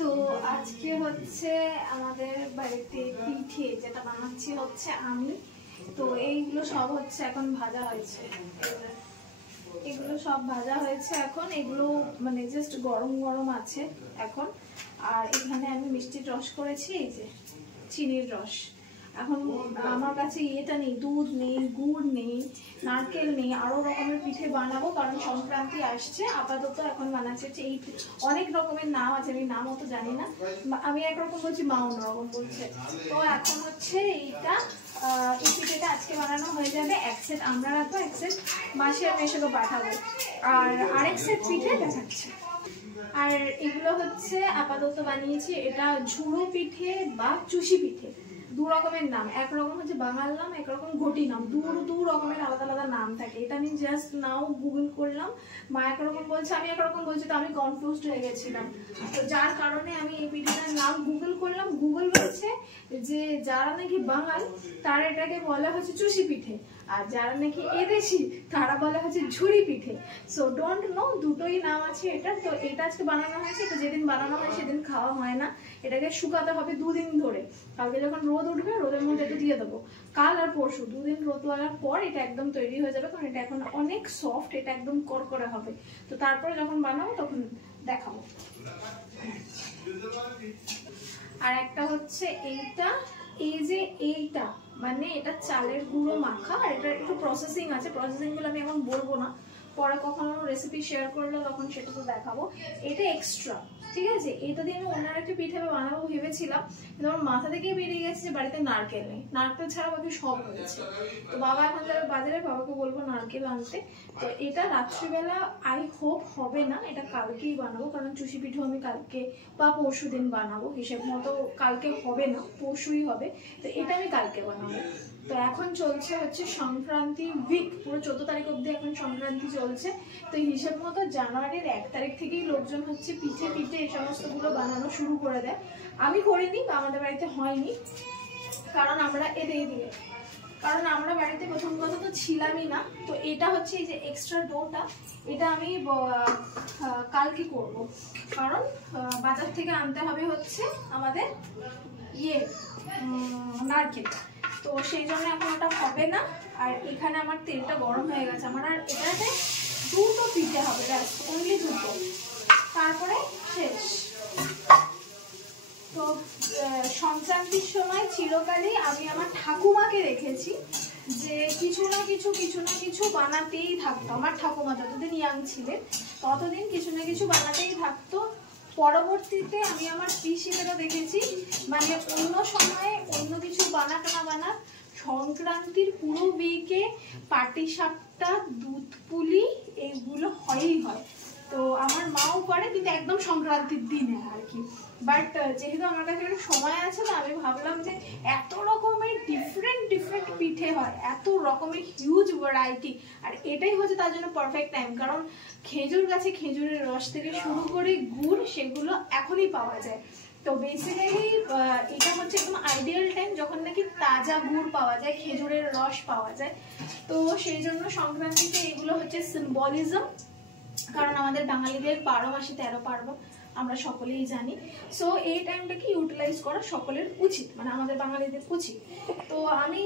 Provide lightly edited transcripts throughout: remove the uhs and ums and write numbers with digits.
তো আজকে হচ্ছে আমাদের বাড়িতে পিঠে যেটা বানাচ্ছি হচ্ছে আমি। তো এইগুলো সব হচ্ছে এখন ভাজা হয়েছে, এগুলো সব ভাজা হয়েছে এখন, এগুলো মানে জাস্ট গরম গরম আছে এখন। আর এখানে আমি মিষ্টির রস করেছি, এই যে চিনির রস। এখন আমার কাছে এটা নেই, দুধ নেই, গুড় নেই, নারকেল নেই, আরো রকমের পিঠে বানাবো কারণ সংক্রান্তি আসছে। আপাতত এখন বানাচ্ছে এই অনেক রকমের নাম আছে, আমি নাম অত জানি না, আমি একরকম বলছি, মা অন্যরকম বলছে। তো এখন হচ্ছে এইটা এই পিঠেটা আজকে বানানো হয়ে যাবে। এক সেট আমরা রাখবো, এক সেট মাসি আর মেশোকে পাঠাবো, আর আরেক সেট পিঠে দেখাচ্ছে। আর এগুলো হচ্ছে আপাতত বানিয়েছি, এটা ঝুড়ো পিঠে বা চুষি পিঠে, দু রকমের নাম। একরকম হচ্ছে বাঙাল নাম, একরকম ঘটি নাম, দু রকমের আলাদা আলাদা নাম থাকে। এটা আমি জাস্ট নাও গুগল করলাম, মা একরকম বলছে, আমি একরকম বলছি, তো আমি কনফিউজড হয়ে গেছিলাম। তো যার কারণে আমি এই পিঠেটার নাম গুগল করলাম, গুগল বলছে যে যারা নাকি বাঙাল তারা এটাকে বলা হচ্ছে চুষি পিঠে, আর যারা নাকি এদেশি তারা বলা হচ্ছে ঝুড়ি পিঠে। সো ডোন্ট নো, দুটোই নাম আছে এটা। তো এটা আজকে বানানো হয়েছে, তো যেদিন বানানো হয় সেদিন খাওয়া হয় না, এটাকে শুকাতে হবে 2 দিন ধরে। কালকে যখন রোদ উঠবে রোদের মধ্যে একটু দিয়ে দেবো, কাল আর পরশু 2 দিন রোদ লাগার পর এটা একদম তৈরি হয়ে যাবে, কারণ এটা এখন অনেক সফট, এটা একদম করকরে হবে। তো তারপরে যখন বানাবো তখন দেখাবো। আর একটা হচ্ছে এইটা, এই যে এইটা মানে এটা চালের গুঁড়ো মাখা, আর এটা একটু প্রসেসিং আছে, প্রসেসিং গুলো আমি এখন বলবো না, পরে কখনো রেসিপি শেয়ার করলে তখন সেটা তো দেখাবো। এটা এক্সট্রা, ঠিক আছে। এটা দিয়ে আমি অন্য একটা পিঠে বানাবো ভেবেছিলাম, কিন্তু আমার মাথা থেকে বেরিয়ে গেছে যে বাড়িতে নারকেল নেই, নারকেল ছাড়া বাকি সব হয়েছে। তো বাবা এখন যাবে বাজারে, বাবাকে বলবো নারকেল আনতে। তো এটা রাত্রিবেলা আই হোপ হবে না, এটা কালকেই বানাবো, কারণ চুষি পিঠে আমি কালকে বা পরশু দিন বানাবো, হিসেব মতো কালকে হবে না, পরশুই হবে। তো এটা আমি কালকে বানাবো। তো এখন চলছে হচ্ছে সংক্রান্তি উইক, পুরো 14 তারিখ অব্দি এখন সংক্রান্তি চলছে। তো এই হিসেব মতো জানুয়ারির 1 তারিখ থেকেই লোকজন হচ্ছে পিঠে পিঠে এই সমস্তগুলো বানানো শুরু করে দেয়। আমি করিনি বা আমাদের বাড়িতে হয়নি, কারণ আমরা এদিকে, কারণ আমরা বাড়িতে প্রথম কথা তো ছিলামই না। তো এটা হচ্ছে এই যে এক্সট্রা ডোটা, এটা আমি কালকে করব, কারণ বাজার থেকে আনতে হবে হচ্ছে আমাদের নারকেল। তো সেই জন্য এখন ওটা হবে না। আর এখানে আমার তেলটা গরম হয়ে গেছে আমার, আর এটাতে 2টো পিঠে হবে, ব্যাস, অনলি 2টো, তারপরে শেষ। তো সংক্রান্তির সময় চিরকালই আমি আমার ঠাকুমাকে রেখেছি যে কিছু না কিছু বানাতেই থাকতো। আমার ঠাকুমা যতদিন ইয়াং ছিলেন ততদিন কিছু না কিছু বানাতেই থাকতো। পরবর্তীতে আমি আমার পিসিদেরও দেখেছি, মানে অন্য সময়ে অন্য কিছু বানাক না বানাক, সংক্রান্তির পুরো উইকে পাটিসাপটা, দুধ পুলি এইগুলো হয়ই হয়। তো আমার মাও করে, কিন্তু একদম সংক্রান্তির দিনে আর কি। বাট যেহেতু আমার কাছে একটু সময় আছে না, আমি ভাবলাম যে এত রকমের ডিফারেন্ট পিঠে হয়, এত রকমের হিউজ ভ্যারাইটি, আর এটাই হচ্ছে তার জন্য পারফেক্ট টাইম। কারণ খেজুর গাছে খেজুরের রস থেকে শুরু করে গুড়, সেগুলো এখনই পাওয়া যায়। তো বেসিক্যালি এটা হচ্ছে একদম আইডিয়াল টাইম যখন নাকি তাজা গুড় পাওয়া যায়, খেজুরের রস পাওয়া যায়। তো সেই জন্য সংক্রান্তিতে এগুলো হচ্ছে সিম্বলিজম, কারণ আমাদের বাঙালিদের 12 মাসে 13 পার্বণ আমরা সকলেই জানি। সো এই টাইমটাকে ইউটিলাইজ করা সকলের উচিত, মানে আমাদের বাঙালিদের উচিত। তো আমি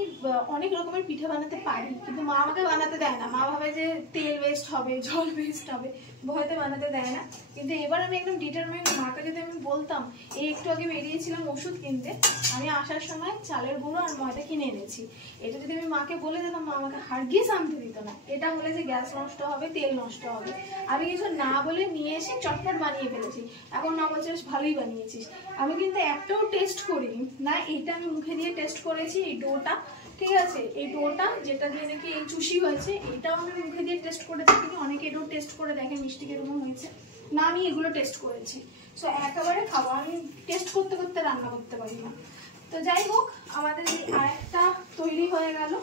অনেক রকমের পিঠে বানাতে পারি, কিন্তু মা আমাকে বানাতে দেয় না। মা ভাবে যে তেল ওয়েস্ট হবে, জল ওয়েস্ট হবে, ভয়তে বানাতে দেয় না। কিন্তু এবার আমি একদম ডিটারমাইন্ড, মাকে যদি আমি বলতাম, এই একটু আগে বেরিয়েছিলাম ওষুধ কিনতে, আমি আসার সময় চালের গুঁড়ো আর ময়দা কিনে এনেছি, এটা যদি আমি মাকে বলে দিতাম, মা আমাকে হারগিজ আনতে দিত না। এটা বলে যে গ্যাস নষ্ট হবে, তেল নষ্ট হবে। আমি কিছু না বলে নিয়ে এসে চটপট বানিয়ে ফেলেছি। এখন মা বলছে ভালোই বানিয়েছিস। আমি কিন্তু একটাও টেস্ট করিনি না, এটা আমি মুখে দিয়ে টেস্ট করেছি, এই ডোটা, ঠিক আছে, এই ডোটা যেটা দিয়ে নাকি এই চুষি হয়েছে, এটাও আমি মুখে দিয়ে টেস্ট করে দেখি। অনেকে এটাও টেস্ট করে দেখে মিষ্টি কিরকম হয়েছে, না আমি এগুলো টেস্ট করেছি। সো একেবারে খাবো, আমি টেস্ট করতে করতে রান্না করতে পারি না। তো যাই হোক, আমাদের এই আরেকটা তৈরি হয়ে গেল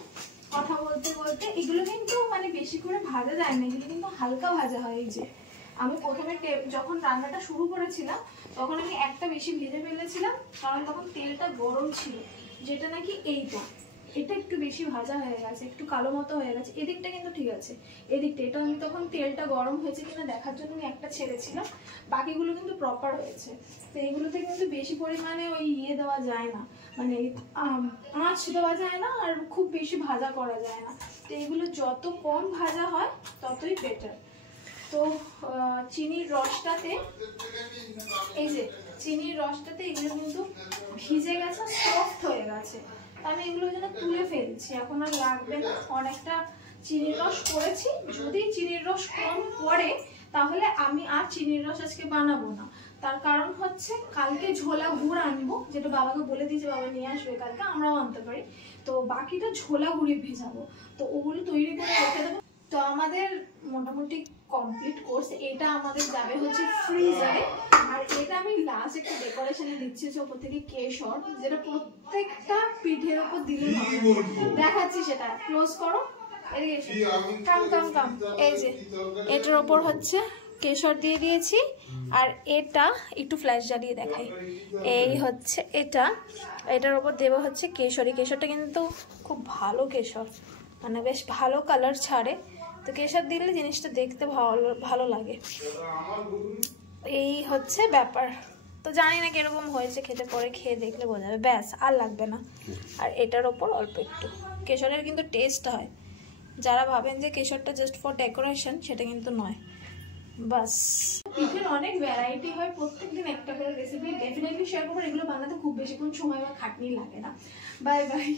কথা বলতে বলতে। এগুলো কিন্তু মানে বেশি করে ভাজা যায় না, এগুলো কিন্তু হালকা ভাজা হয়। এই যে আমি প্রথমে যখন রান্নাটা শুরু করেছিলাম তখন আমি একটা বেশি ভেজে ফেলেছিলাম, কারণ তখন তেলটা গরম ছিল, যেটা নাকি এইটা, এটা একটু বেশি ভাজা হয়ে গেছে, একটু কালো মতো হয়ে গেছে। এদিকটা কিন্তু ঠিক আছে, এদিকটা এটা আমি তখন তেলটা গরম হয়েছে কিনা দেখার জন্য আমি একটা ছেড়েছিলাম, বাকিগুলো কিন্তু প্রপার হয়েছে। তো এগুলোতে কিন্তু বেশি পরিমাণে ওই দেওয়া যায় না, মানে আঁচ দেওয়া যায় না, আর খুব বেশি ভাজা করা যায় না। তো এগুলো যত কম ভাজা হয় ততই বেটার। তো চিনির রসটাতে, এই যে চিনির রসটাতে এগুলো কিন্তু ভিজে গেছে, সফট হয়ে গেছে। আমি এগুলো যেন তুলে ফেলছি, এখন আর লাগবে না। অনেকটা চিনির রস করেছি, যদি চিনির রস কম পড়ে তাহলে আমি আর চিনির রস আজকে বানাবো না। তার কারণ হচ্ছে কালকে ঝোলা গুড় আনবো, যেটা বাবাকে বলে দিয়েছে বাবা নিয়ে আসবে কালকে, আমরাও আনতে পারি। তো বাকিটা ঝোলা গুড়ি ভেজাবো, তো ওগুলো তৈরি করে রেখে দেবো। তো আমাদের মোটামুটি কমপ্লিট কোর্স। এটা আমাদের যাবে হচ্ছে ফ্রিজারে। আর এটা আমি লাস্ট একটা ডেকোরেশনে দিচ্ছি ওপর থেকে কেশর, যেটা প্রত্যেকটা পিঠের ওপর দিলে দেখাচ্ছি। সেটা ক্লোজ করো, কাম কাম কাম। এই যে এটার ওপর হচ্ছে কেশর দিয়ে দিয়েছি, আর এটা একটু ফ্ল্যাশ জ্বালিয়ে দেখাই। এই হচ্ছে এটা, এটার ওপর দেবো হচ্ছে কেশরি। কেশরটা কিন্তু খুব ভালো কেশর, মানে বেশ ভালো কালার ছাড়ে। তো কেশর দিলে জিনিসটা দেখতে ভালো লাগে। এই হচ্ছে ব্যাপার। তো জানি না কিরকম হয়েছে, খেতে পরে খেয়ে দেখলে বোঝা যাবে। ব্যাস, আর লাগবে না। আর এটার ওপর অল্প একটু কেশরের কিন্তু টেস্ট হয়। যারা ভাবেন যে কেশরটা জাস্ট ফর ডেকোরেশন, সেটা কিন্তু নয়। বাস, পিঠের অনেক ভ্যারাইটি হয়, প্রত্যেকদিন একটা করে রেসিপি ডেফিনেটলি শেয়ার করবো। এগুলো বানাতে খুব বেশিক্ষণ সময় বা খাটনি লাগে না। Bye bye.